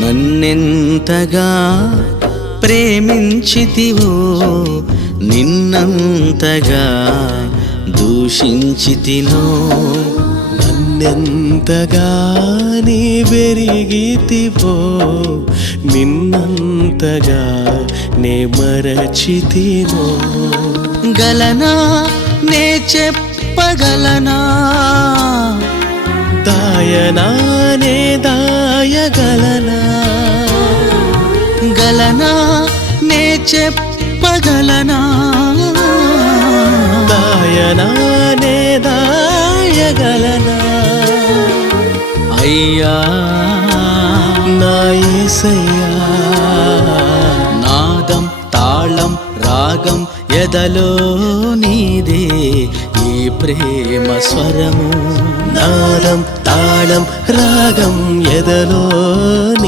నన్నెంతగా ప్రేమించితివో నిన్నంతగా దూషించితినో నన్నెంతగా నీ వెరిగితివో నిన్నంతగా నే మరచితినో గలనా నే చెప్పగలనా దాయనా నే దాయగలనా గలనా నే చెప్పగలనా దాయనా నే దాయగలనా అయ్యా నా యేసయ్యా నాదం తాళం రాగం ఎదలో నీదే ఈ ప్రేమ స్వరము నాదం తాళం రాగం ఎదలో